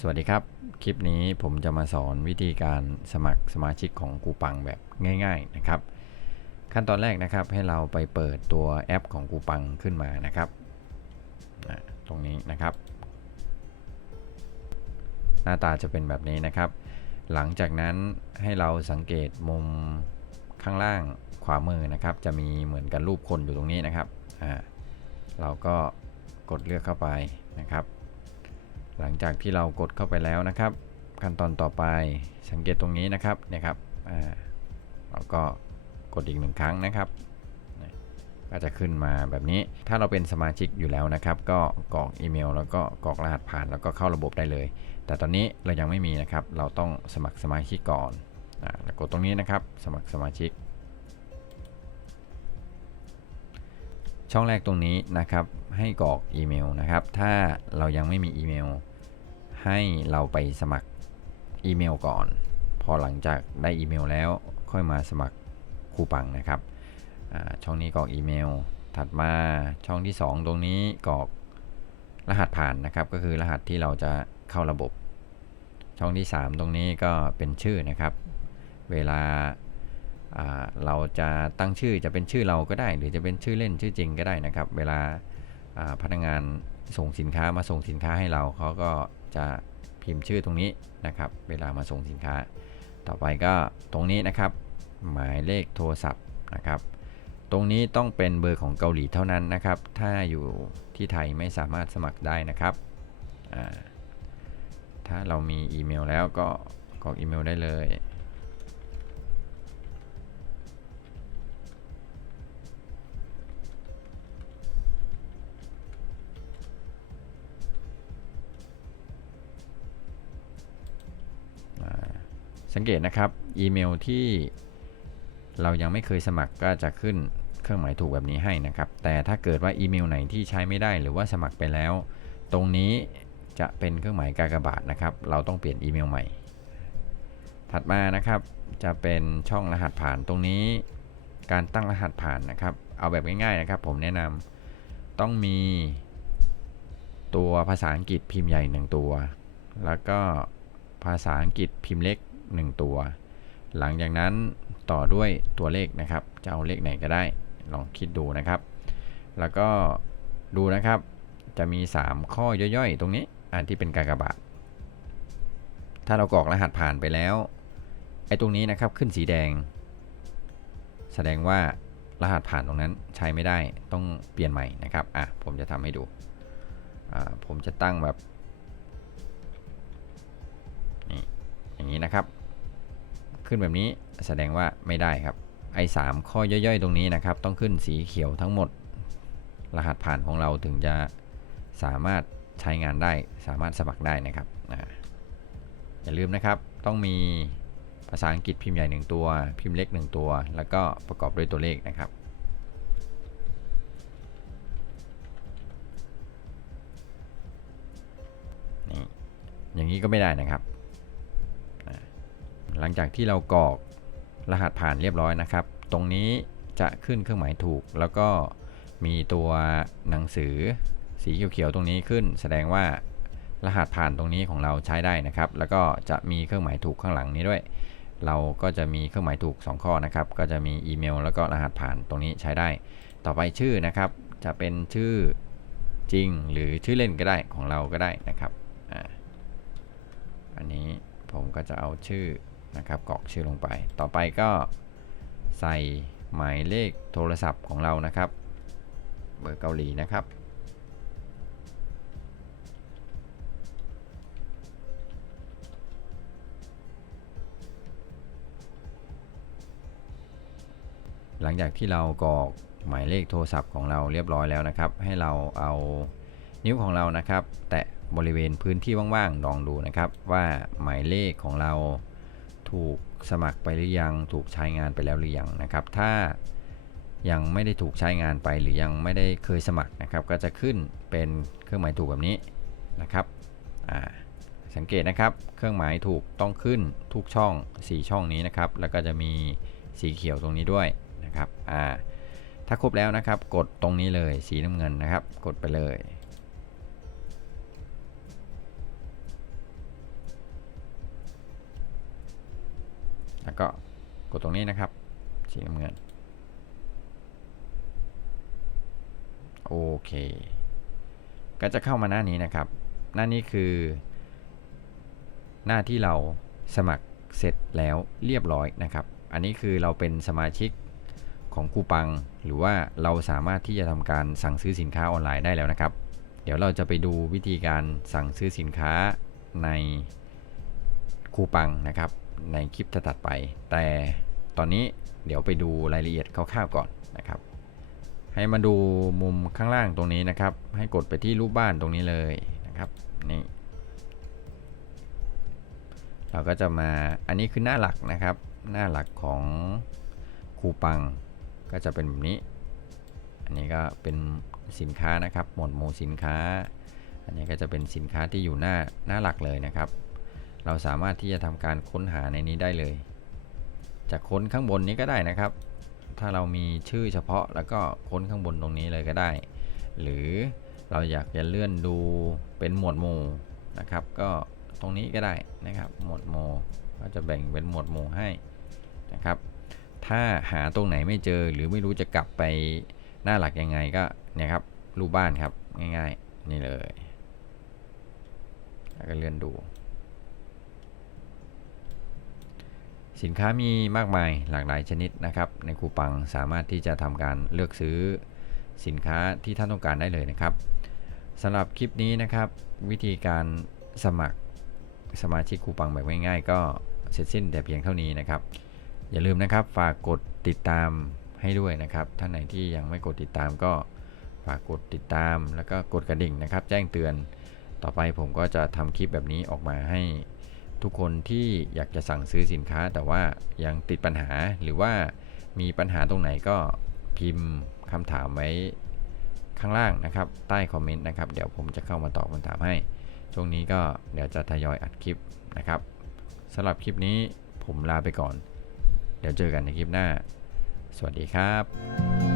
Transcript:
สวัสดีครับ คลิปนี้ผมจะมาสอนวิธีการสมัครสมาชิกของกูปังแบบง่าย ๆนะครับ ขั้นตอนแรกนะครับให้เราไปเปิดตัวแอปของกูปังขึ้นมานะครับ ตรงนี้นะครับ หน้าตาจะเป็นแบบนี้นะครับ หลังจากนั้นให้เราสังเกตมุมข้างล่างขวามือนะครับ จะมีเหมือนกันรูปคนอยู่ตรงนี้นะครับอ่าเราก็กดเลือกเข้าไปนะครับ หลังจากที่เรากดเข้าไปแล้วนะครับ ขั้นตอนต่อไปสังเกตตรงนี้นะครับเนี่ยครับอ่าเราก็กดอีกหนึ่งครั้งนะครับก็จะขึ้นมาแบบนี้ถ้าเราเป็นสมาชิกอยู่แล้วนะครับ ก็กรอกอีเมล แล้วก็กรอกรหัสผ่านแล้วก็เข้าระบบได้เลย แต่ตอนนี้เรายังไม่มีนะครับ เราต้องสมัครสมาชิกก่อนอ่าแล้วกดตรงนี้นะครับ สมัครสมาชิก ช่องแรกตรงนี้นะครับ ให้กรอกอีเมลนะครับ ถ้าเรายังไม่มีอีเมล ให้เราไปสมัครอีเมลก่อน พอหลังจากได้อีเมลแล้วค่อยมาสมัครคูปังนะครับ ช่องนี้กรอกอีเมล ถัดมาช่องที่ 2 ตรงนี้กรอกรหัสผ่านนะครับ ก็คือรหัสที่เราจะเข้าระบบ ช่องที่ 3 ตรงนี้ก็เป็นชื่อนะครับ เวลาเราจะตั้งชื่อจะเป็นชื่อเราก็ได้ หรือจะเป็นชื่อเล่นชื่อจริงก็ได้นะครับ เวลา พนักงานส่งสินค้ามาส่งสินค้าให้เราเขาก็จะพิมพ์ชื่อตรงนี้นะครับ เวลามาส่งสินค้า ต่อไปก็ตรงนี้นะครับ หมายเลขโทรศัพท์นะครับ ตรงนี้ต้องเป็นเบอร์ของเกาหลีเท่านั้นนะครับ ถ้าอยู่ที่ไทยไม่สามารถสมัครได้นะครับถ้าเรามีอีเมลแล้วก็กรอกอีเมลได้เลย สังเกตนะครับ อีเมลที่เรายังไม่เคยสมัครก็จะขึ้นเครื่องหมายถูกแบบนี้ให้นะครับ แต่ถ้าเกิดว่าอีเมลไหนที่ใช้ไม่ได้หรือว่าสมัครไปแล้ว ตรงนี้จะเป็นเครื่องหมายกากบาทนะครับ เราต้องเปลี่ยนอีเมลใหม่ ถัดมานะครับ จะเป็นช่องรหัสผ่านตรงนี้ การตั้งรหัสผ่านนะครับ เอาแบบง่ายๆนะครับ ผมแนะนำต้องมีตัวภาษาอังกฤษพิมพ์ใหญ่หนึ่งตัว แล้วก็ภาษาอังกฤษพิมพ์เล็ก 1 ตัว หลังจากนั้นต่อด้วยตัวเลขนะครับ จะเอาเลขไหนก็ได้ ลองคิดดูนะครับ แล้วก็ดูนะครับ จะมี 3 ข้อย่อยๆ ตรงนี้อันที่เป็นกากบาท ถ้าเรากรอกรหัสผ่านไปแล้ว ไอ้ตรงนี้นะครับขึ้นสีแดง แสดงว่ารหัสผ่านตรงนั้นใช้ไม่ได้ต้องเปลี่ยนใหม่นะครับอะผมจะทำให้ดูอ่าผมจะตั้งแบบนี่อย่างนี้นะครับ ขึ้นแบบนี้แสดงว่าไม่ได้ครับไอ้สามข้อย่อยๆ ตรงนี้นะครับ ต้องขึ้นสีเขียวทั้งหมด รหัสผ่านของเราถึงจะสามารถใช้งานได้ สามารถสมัครได้นะครับอ่าอย่าลืมนะครับ ต้องมีภาษาอังกฤษพิมพ์ใหญ่ 1 ตัว พิมพ์เล็ก 1 ตัว แล้วก็ประกอบด้วยตัวเลขนะครับนี่อย่างนี้ก็ไม่ได้นะครับ ลังจากที่เรากรอกรหัสผ่านเรียบร้อยนะครับ ตรงนี้จะขึ้นเครื่องหมายถูก แล้วก็มีตัวหนังสือสีเขียวๆตรงนี้ขึ้น แสดงว่ารหัสผ่านตรงนี้ของเราใช้ได้นะครับ แล้วก็จะมีเครื่องหมายถูกข้างหลังนี้ด้วย เราก็จะมีเครื่องหมายถูก 2 ข้อนะครับ ก็จะมีอีเมล แล้วก็รหัสผ่านตรงนี้ใช้ได้ ต่อไปชื่อนะครับ จะเป็นชื่อจริงหรือชื่อเล่นก็ได้ของเราก็ได้นะครับอ,อันนี้ผมก็จะเอาชื่อ นะครับกรอกชื่อลงไป ต่อไปก็ใส่หมายเลขโทรศัพท์ของเรานะครับ เบอร์เกาหลีนะครับ หลังจากที่เรากรอกหมายเลขโทรศัพท์ของเราเรียบร้อยแล้วนะครับ ให้เราเอานิ้วของเรานะครับ แตะบริเวณพื้นที่ว่างๆลองดูนะครับ ว่าหมายเลขของเรา ถูกสมัครไปหรือยังถูกใช้งานไปแล้วหรือยังนะครับ ถ้ายังไม่ได้ถูกใช้งานไปหรือยังไม่ได้เคยสมัครนะครับ ก็จะขึ้นเป็นเครื่องหมายถูกแบบนี้นะครับสังเกตนะครับ เครื่องหมายถูกต้องขึ้นทุกช่อง 4 ช่องนี้นะครับ แล้วก็จะมีสีเขียวตรงนี้ด้วยนะครับถ้าครบแล้วนะครับ กดตรงนี้เลยสีน้ำเงินนะครับ กดไปเลย แล้วก็กดตรงนี้นะครับ สีน้ำเงิน โอเค ก็จะเข้ามาหน้านี้นะครับ หน้านี้คือ หน้าที่เราสมัครเสร็จแล้วเรียบร้อยนะครับ อันนี้คือเราเป็นสมาชิกของคูปัง หรือว่าเราสามารถที่จะทำการสั่งซื้อสินค้าออนไลน์ได้แล้วนะครับ เดี๋ยวเราจะไปดูวิธีการสั่งซื้อสินค้าในคูปังนะครับ ในคลิปถัดไป แต่ตอนนี้เดี๋ยวไปดูรายละเอียดคร่าวๆก่อนนะครับ ให้มาดูมุมข้างล่างตรงนี้นะครับ ให้กดไปที่รูปบ้านตรงนี้เลยนะครับนี่เราก็จะมาอันนี้คือหน้าหลักนะครับ หน้าหลักของคูปังก็จะเป็นแบบนี้ อันนี้ก็เป็นสินค้านะครับ หมวดหมู่สินค้า อันนี้ก็จะเป็นสินค้าที่อยู่หน้าหน้าหลักเลยนะครับ เราสามารถที่จะทำการค้นหาในนี้ได้เลย จะค้นข้างบนนี้ก็ได้นะครับ ถ้าเรามีชื่อเฉพาะแล้วก็ค้นข้างบนตรงนี้เลยก็ได้ หรือเราอยากจะเลื่อนดูเป็นหมวดหมู่นะครับ ก็ตรงนี้ก็ได้นะครับ หมวดหมู่ก็จะแบ่งเป็นหมวดหมู่ให้นะครับ ถ้าหาตรงไหนไม่เจอหรือไม่รู้จะกลับไปหน้าหลักยังไงก็เนี่ยครับรูปบ้านครับง่ายๆนี่เลย แล้วก็เลื่อนดู สินค้ามีมากมายหลากหลายชนิดนะครับ ในคูปังสามารถที่จะทำการเลือกซื้อสินค้าที่ท่านต้องการได้เลยนะครับสำหรับคลิปนี้นะครับ วิธีการสมัครสมาชิกคูปังแบบง่ายๆ ก็เสร็จสิ้นแต่เพียงเท่านี้นะครับ อย่าลืมนะครับฝากกดติดตามให้ด้วยนะครับ ท่านไหนที่ยังไม่กดติดตามก็ฝากกดติดตาม แล้วก็กดกระดิ่งนะครับ แจ้งเตือนต่อไปผมก็จะทำคลิปแบบนี้ออกมาให้ ทุกคนที่อยากจะสั่งซื้อสินค้า แต่ว่ายังติดปัญหาหรือว่ามีปัญหาตรงไหนก็พิมพ์คำถามไว้ข้างล่างนะครับ ใต้คอมเมนต์นะครับ เดี๋ยวผมจะเข้ามาตอบคำถามให้ ช่วงนี้ก็เดี๋ยวจะทยอยอัดคลิปนะครับสำหรับคลิปนี้ผมลาไปก่อน เดี๋ยวเจอกันในคลิปหน้า สวัสดีครับ